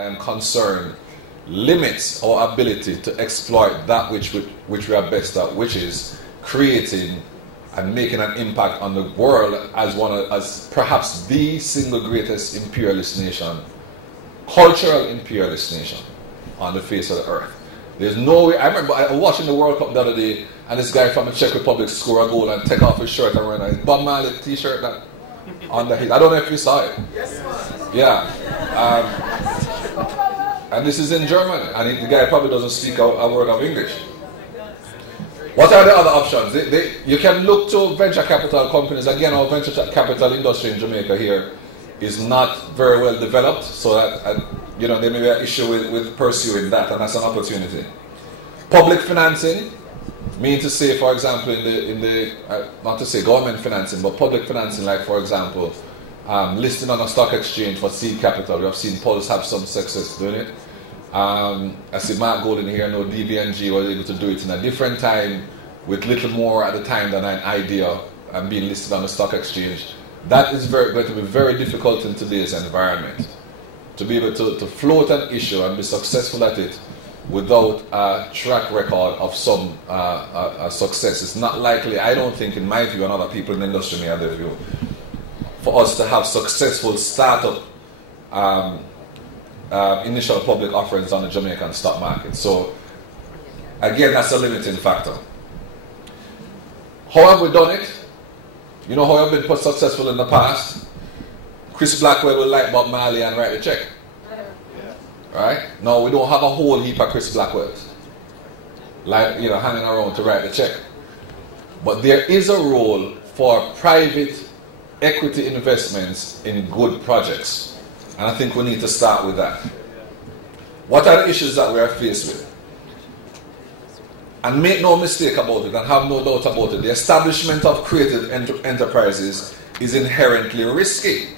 I am concerned, limits our ability to exploit that which we are best at, which is creating and making an impact on the world as perhaps the single greatest imperialist nation, cultural imperialist nation on the face of the earth. There's no way. I remember I was watching the World Cup the other day, and this guy from the Czech Republic score a goal and take off his shirt and run a Bob Marley t-shirt that on the head. I don't know if you saw it. Yes, sir. Yeah. And this is in German, and the guy probably doesn't speak a word of English. What are the other options? You can look to venture capital companies. Again, our venture capital industry in Jamaica here is not very well developed, so that there may be an issue with pursuing that, and that's an opportunity. Public financing, meaning to say, for example, in the not to say government financing, but public financing, like for example, listing on a stock exchange for seed capital. We have seen Pulse have some success doing it. I see Mark Golden here. I know DBNG was able to do it in a different time with little more at the time than an idea and being listed on the stock exchange. That is going to be very difficult in today's environment. To be able to float an issue and be successful at it without a track record of some success is not likely, I don't think, in my view, and other people in the industry may have their view, for us to have successful startup initial public offerings on the Jamaican stock market. So, again, that's a limiting factor. How have we done it? You know how we've been successful in the past? Chris Blackwell will like Bob Marley and write the check. Right? Now, we don't have a whole heap of Chris Blackwells hanging around to write the check. But there is a role for private equity investments in good projects. And I think we need to start with that. What are the issues that we are faced with? And make no mistake about it, and have no doubt about it, the establishment of creative enterprises is inherently risky.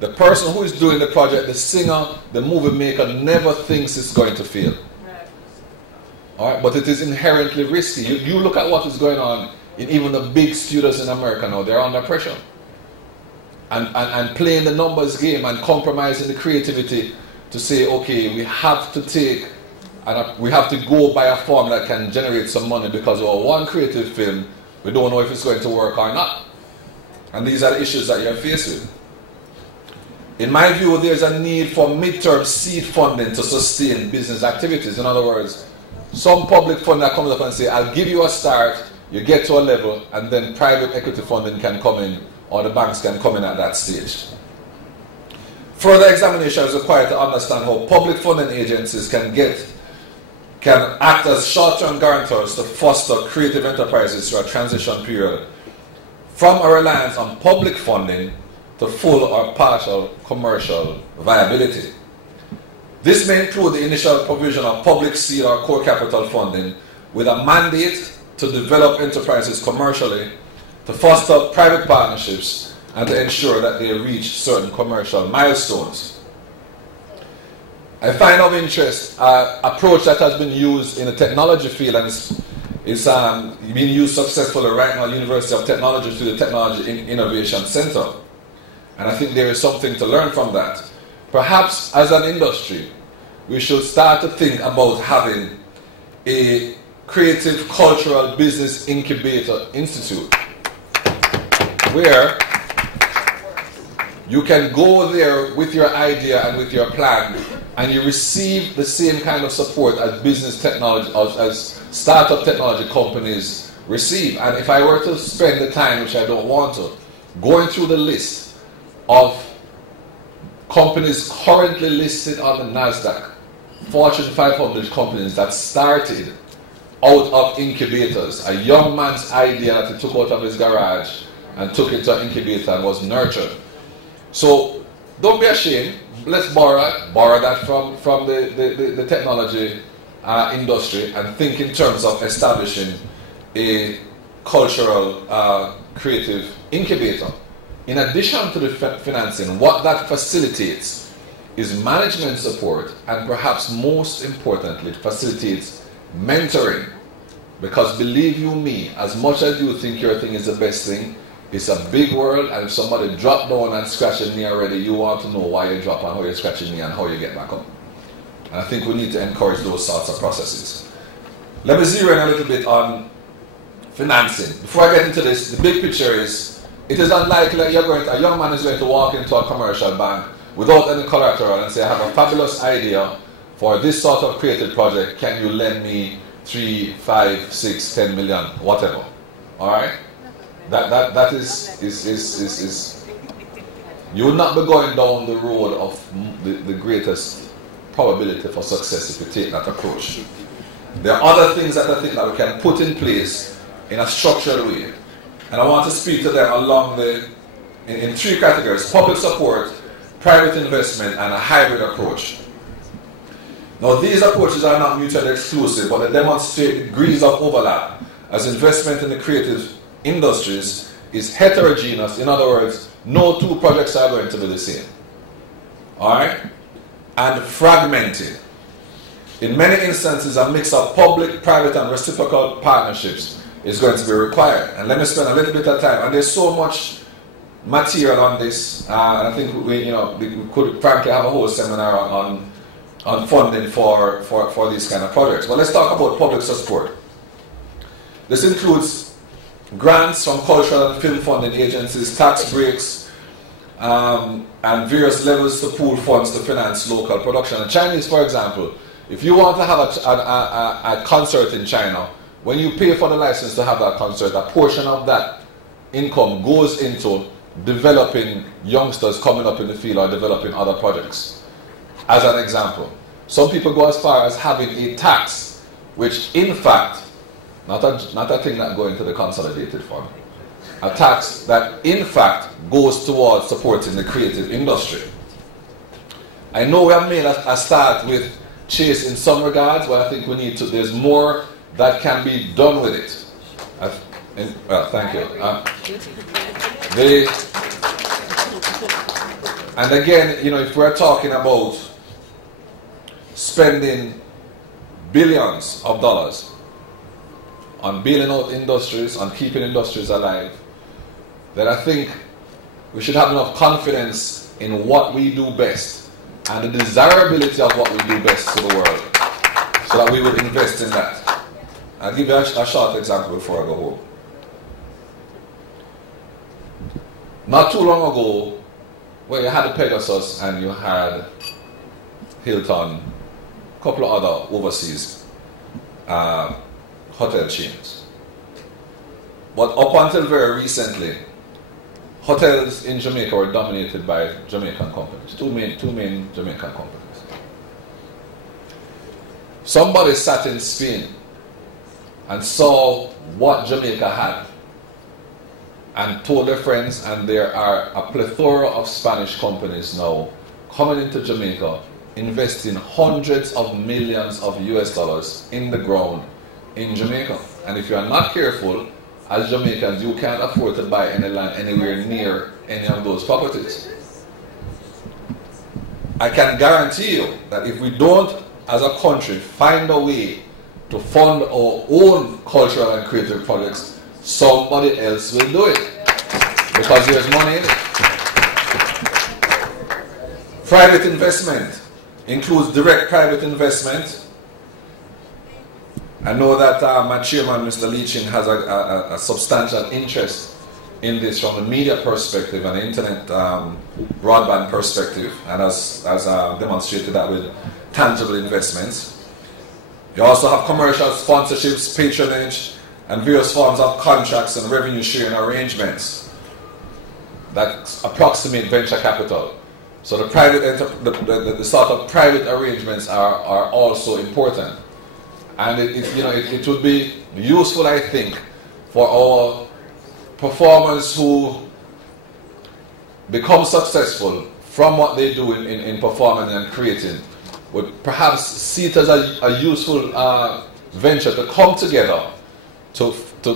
The person who is doing the project, the singer, the movie maker, never thinks it's going to fail. Right. All right? But it is inherently risky. You look at what is going on in even the big studios in America now. They're under pressure. And playing the numbers game and compromising the creativity to say, okay, we have to we have to go by a form that can generate some money because of one creative film, we don't know if it's going to work or not. And these are the issues that you're faced with. In my view, there's a need for midterm seed funding to sustain business activities. In other words, some public fund that comes up and say, I'll give you a start, you get to a level, and then private equity funding can come in, or the banks can come in at that stage. Further examination is required to understand how public funding agencies can act as short-term guarantors to foster creative enterprises through a transition period from a reliance on public funding to full or partial commercial viability. This may include the initial provision of public seed or core capital funding with a mandate to develop enterprises commercially, to foster private partnerships, and to ensure that they reach certain commercial milestones. I find of interest an approach that has been used in the technology field and is being used successfully right now at the University of Technology through the Technology Innovation Center. And I think there is something to learn from that. Perhaps as an industry, we should start to think about having a creative cultural business incubator institute where you can go there with your idea and with your plan and you receive the same kind of support as business technology, as startup technology companies receive. And if I were to spend the time, which I don't want to, going through the list of companies currently listed on the NASDAQ, Fortune 500 companies that started out of incubators, a young man's idea that he took out of his garage and took it to an incubator and was nurtured. So don't be ashamed. Let's borrow that from the technology industry and think in terms of establishing a cultural creative incubator. In addition to the financing, what that facilitates is management support, and perhaps most importantly, it facilitates mentoring. Because believe you me, as much as you think your thing is the best thing, it's a big world, and if somebody drop down and scratch a knee already, you want to know why you drop and how you scratch your knee and how you get back up. And I think we need to encourage those sorts of processes. Let me zero in a little bit on financing. Before I get into this, the big picture is, it is unlikely that a young man is going to walk into a commercial bank without any collateral and say, I have a fabulous idea for this sort of creative project, can you lend me 3, 5, 6, 10 million, whatever. Alright? That is you will not be going down the road of the greatest probability for success if you take that approach. There are other things that I think that we can put in place in a structured way. And I want to speak to them along in 3 categories: public support, private investment, and a hybrid approach. Now, these approaches are not mutually exclusive, but they demonstrate degrees of overlap, as investment in the creative industries is heterogeneous. In other words, no 2 projects are going to be the same. Alright? And fragmented. In many instances, a mix of public, private, and reciprocal partnerships is going to be required. And let me spend a little bit of time. And there's so much material on this, and I think we could frankly have a whole seminar on funding for these kind of projects. But let's talk about public support. This includes grants from cultural and film funding agencies, tax breaks, and various levels to pool funds to finance local production. In Chinese, for example, if you want to have a concert in China, when you pay for the license to have that concert, a portion of that income goes into developing youngsters coming up in the field or developing other projects. As an example, some people go as far as having a tax, which in fact, not a thing that goes into the consolidated fund, a tax that in fact goes towards supporting the creative industry. I know we have made a start with Chase in some regards, but I think we need to, there's more that can be done with it. Well, thank you. And again, if we're talking about spending billions of dollars on bailing out industries, on keeping industries alive, then I think we should have enough confidence in what we do best and the desirability of what we do best to the world, so that we would invest in that. I'll give you a short example before I go home. Not too long ago, where you had the Pegasus and you had Hilton, a couple of other overseas hotel chains. But up until very recently, hotels in Jamaica were dominated by Jamaican companies, two main Jamaican companies. Somebody sat in Spain and saw what Jamaica had and told their friends, and there are a plethora of Spanish companies now coming into Jamaica, investing hundreds of millions of US dollars in the ground in Jamaica. And if you are not careful, as Jamaicans, you can't afford to buy any land anywhere near any of those properties. I can guarantee you that if we don't, as a country, find a way to fund our own cultural and creative projects, somebody else will do it, because there's money in it. Private investment includes direct private investment. I know that my chairman, Mr. Leachin, has a substantial interest in this from a media perspective and internet broadband perspective, and has demonstrated that with tangible investments. You also have commercial sponsorships, patronage, and various forms of contracts and revenue sharing arrangements that approximate venture capital. So the private the sort of private arrangements are also important. And it would be useful, I think, for our performers who become successful from what they do in performing and creating, would perhaps see it as a useful venture to come together to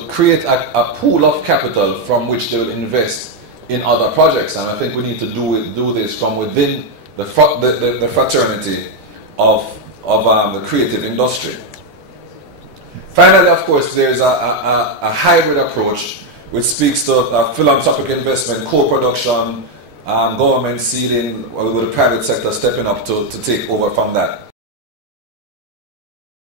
create a pool of capital from which they will invest in other projects. And I think we need to do this from within the fraternity of the creative industry. Finally, of course, there's a hybrid approach which speaks to philanthropic investment, co-production, government seeding, with the private sector stepping up to take over from that.